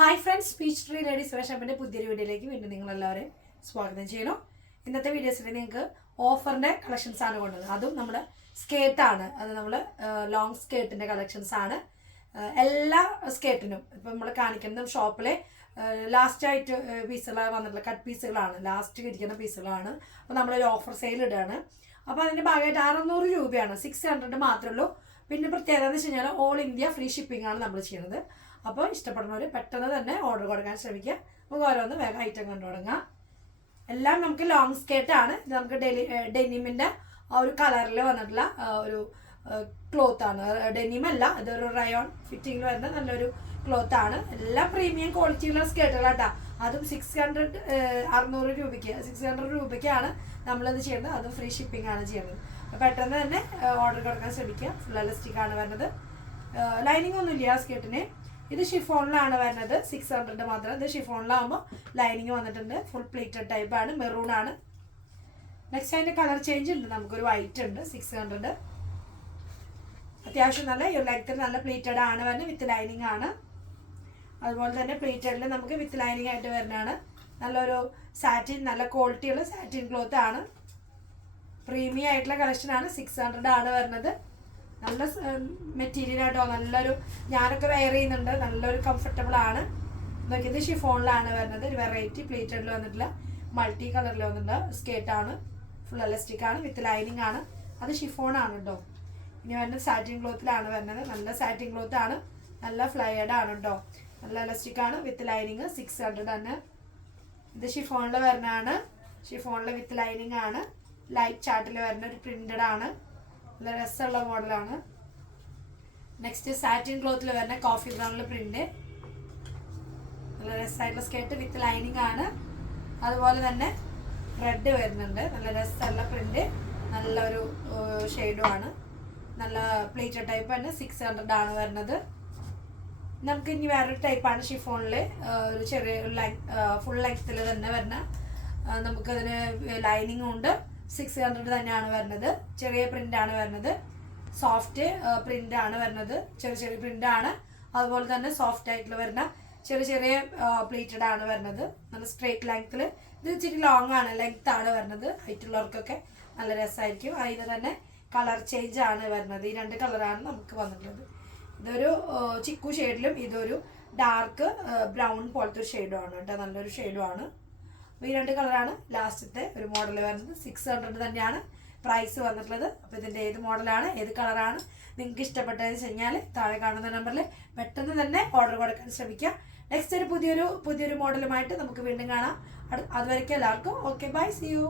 Hi friends, peach tree ladies ഫാഷൻ്റെ പുതിയൊരു വീഡിയോയിലേക്ക് വീണ്ടും നിങ്ങളെല്ലാവരെയും സ്വാഗതം ചെയ്യണം. ഇന്നത്തെ വീഡിയോസിൽ നിങ്ങൾക്ക് ഓഫറിൻ്റെ കളക്ഷൻസ് ആണ് കൊണ്ടത്. അതും നമ്മൾ സ്കേർട്ടാണ്, അത് നമ്മൾ ലോങ് സ്കേർട്ടിൻ്റെ കളക്ഷൻസ് ആണ്. എല്ലാ സ്കേർട്ടിനും ഇപ്പം നമ്മൾ കാണിക്കുന്നതും ഷോപ്പിലെ ലാസ്റ്റായിട്ട് പീസുകളാണ് വന്നിട്ടുള്ള കട്ട് പീസുകളാണ്, ലാസ്റ്റ് ഇരിക്കുന്ന പീസുകളാണ്. അപ്പോൾ നമ്മളൊരു ഓഫർ സെയിൽ ഇടുകയാണ്. അപ്പോൾ അതിൻ്റെ ഭാഗമായിട്ട് 600 രൂപയാണ്, 600 മാത്രമേ ഉള്ളൂ. പിന്നെ പ്രത്യേകത എന്ന് വെച്ച് കഴിഞ്ഞാൽ ഓൾ ഇന്ത്യ ഫ്രീ ഷിപ്പിംഗ് ആണ് നമ്മൾ ചെയ്യുന്നത്. അപ്പോൾ ഇഷ്ടപ്പെടുന്നവർ പെട്ടെന്ന് തന്നെ ഓർഡർ കൊടുക്കാൻ ശ്രമിക്കുക. നമുക്ക് ഓരോന്ന് വേഗം ഐറ്റം കണ്ടു തുടങ്ങാം. എല്ലാം നമുക്ക് ലോങ് സ്കേർട്ടാണ്. ഇത് നമുക്ക് ഡെനിമിൻ്റെ ആ ഒരു കളറിൽ വന്നിട്ടുള്ള ഒരു ക്ലോത്താണ്. ഡെനിമല്ല, ഇതൊരു റയോൺ ഫിറ്റിങ്ങിൽ വരുന്ന നല്ലൊരു ക്ലോത്താണ്. എല്ലാം പ്രീമിയം ക്വാളിറ്റിയുള്ള സ്കേർട്ടുകളാട്ടാ. അതും 600 രൂപയ്ക്ക് 600 രൂപയ്ക്കാണ് നമ്മളിത് ചെയ്യുന്നത്. അതും ഫ്രീ ഷിപ്പിംഗ് ആണ് ചെയ്യുന്നത്. പെട്ടെന്ന് തന്നെ ഓർഡർ കൊടുക്കാൻ ശ്രമിക്കുക. ഫുൾ എലാസ്റ്റിക് ആണ് വരുന്നത്. ലൈനിങ് ഒന്നുമില്ല ആ സ്കേർട്ടിന്. ഇത് ഷിഫോണിലാണ് വരുന്നത്, 600 മാത്രം. ഇത് ഷിഫോണിലാകുമ്പോൾ ലൈനിങ് വന്നിട്ടുണ്ട്. ഫുൾ പ്ലീറ്റഡ് ടൈപ്പാണ്, മെറൂൺ ആണ്. നെക്സ്റ്റ് അതിൻ്റെ കളർ ചേഞ്ച് ഉണ്ട്. നമുക്കൊരു വൈറ്റ് ഉണ്ട്, 600. അത്യാവശ്യം നല്ല ഈ ലെങ്ത്തിൽ നല്ല പ്ലീറ്റഡ് ആണ് വരുന്നത്, വിത്ത് ലൈനിങ് ആണ്. അതുപോലെ തന്നെ പ്ലീറ്റഡിൽ നമുക്ക് വിത്ത് ലൈനിങ് ആയിട്ട് വരുന്നതാണ്. നല്ലൊരു സാറ്റിൻ, നല്ല ക്വാളിറ്റിയുള്ള സാറ്റിൻ ക്ലോത്ത് ആണ്. പ്രീമിയം ആയിട്ടുള്ള കളക്ഷനാണ്. 600 ആണ് വരുന്നത്. നല്ല മെറ്റീരിയൽ ആയിട്ടോ, നല്ലൊരു, ഞാനൊക്കെ വെയർ ചെയ്യുന്നുണ്ട്, നല്ലൊരു കംഫർട്ടബിൾ ആണ്. നോക്കിയത് ഷിഫോണിലാണ് വരുന്നത്. ഒരു വെറൈറ്റി പ്ലീറ്റഡിൽ വന്നിട്ടില്ല, മൾട്ടി കളറിൽ വന്നിട്ടുള്ള സ്കേർട്ടാണ്. ഫുൾ എലാസ്റ്റിക് ആണ്, വിത്ത് ലൈനിങ് ആണ്. അത് ഷിഫോണാണ് കേട്ടോ. ഇനി വരുന്നത് സാറ്റിൻ ക്ലോത്തിലാണ് വരുന്നത്. നല്ല സാറ്റിൻ ക്ലോത്ത് ആണ്, നല്ല ഫ്ലയേഡ് ആണ് കേട്ടോ. നല്ല എലാസ്റ്റിക് ആണ്, വിത്ത് ലൈനിങ്. 600 തന്നെ. ഇത് ഷിഫോണിൽ വരുന്നതാണ്. ഷിഫോണിൽ വിത്ത് ലൈനിങ് ആണ്. ലൈറ്റ് ചാർട്ടിൽ വരുന്ന ഒരു പ്രിന്റഡ് ആണ്. നല്ല രസമുള്ള മോഡലാണ്. നെക്സ്റ്റ് സാറ്റിൻ ക്ലോത്തിൽ വരുന്ന കോഫി ബ്രൗണിൽ പ്രിന്റ്. നല്ല രസമായിട്ടുള്ള സ്കേർട്ട് വിത്ത് ലൈനിങ് ആണ്. അതുപോലെ തന്നെ റെഡ് വരുന്നുണ്ട്. നല്ല രസമുള്ള പ്രിന്റ്, നല്ലൊരു ഷെയ്ഡും ആണ്. നല്ല പ്ലീറ്റഡ് ടൈപ്പ് തന്നെ. 600 ആണ് വരുന്നത്. നമുക്ക് ഇനി വേറൊരു ടൈപ്പാണ് ഷിഫോണിൽ, ഒരു ചെറിയ ഫുൾ ലെങ്ത്തിൽ തന്നെ വരുന്ന. നമുക്കതിന് ലൈനിങ്ങും ഉണ്ട്. 600 തന്നെയാണ് വരുന്നത്. ചെറിയ പ്രിൻ്റാണ് വരുന്നത്. സോഫ്റ്റ് പ്രിൻ്റ് ആണ് വരുന്നത്. ചെറിയ ചെറിയ പ്രിൻ്റ് ആണ്. അതുപോലെ തന്നെ സോഫ്റ്റ് ആയിട്ടുള്ള വരുന്ന ചെറിയ പ്ലീറ്റഡ് ആണ് വരുന്നത്. നല്ല സ്ട്രേറ്റ് ലെങ്ത്തിൽ. ഇത് ഇച്ചിരി ലോങ് ആണ്, ലെങ്ത് ആണ് വരുന്നത്. ഹൈറ്റ് ഉള്ളവർക്കൊക്കെ നല്ല രസമായിരിക്കും. അതിന് തന്നെ കളർ ചേഞ്ച് ആണ് വരുന്നത്. ഈ 2 കളറാണ് നമുക്ക് വന്നിട്ടുള്ളത്. ഇതൊരു ചിക്കു ഷെയ്ഡിലും ഇതൊരു ഡാർക്ക് ബ്രൗൺ പോലത്തെ ഒരു ഷെയ്ഡും ആണ് കേട്ടോ. നല്ലൊരു ഷെയ്ഡും ആണ്. ഈ 2 കളറാണ് ലാസ്റ്റത്തെ ഒരു മോഡൽ വരുന്നത്. 600 തന്നെയാണ് പ്രൈസ് വന്നിട്ടുള്ളത്. അപ്പോൾ ഇതിൻ്റെ ഏത് മോഡലാണ്, ഏത് കളറാണ് നിങ്ങൾക്ക് ഇഷ്ടപ്പെട്ടതെന്ന് വെച്ച് കഴിഞ്ഞാൽ താഴെ കാണുന്ന നമ്പറിൽ പെട്ടെന്ന് തന്നെ ഓർഡർ കൊടുക്കാൻ ശ്രമിക്കുക. നെക്സ്റ്റ് ഒരു പുതിയൊരു മോഡലുമായിട്ട് നമുക്ക് വീണ്ടും കാണാം. അതുവരെയ്ക്കും എല്ലാവർക്കും ഓക്കെ, ബൈ, സീ യു.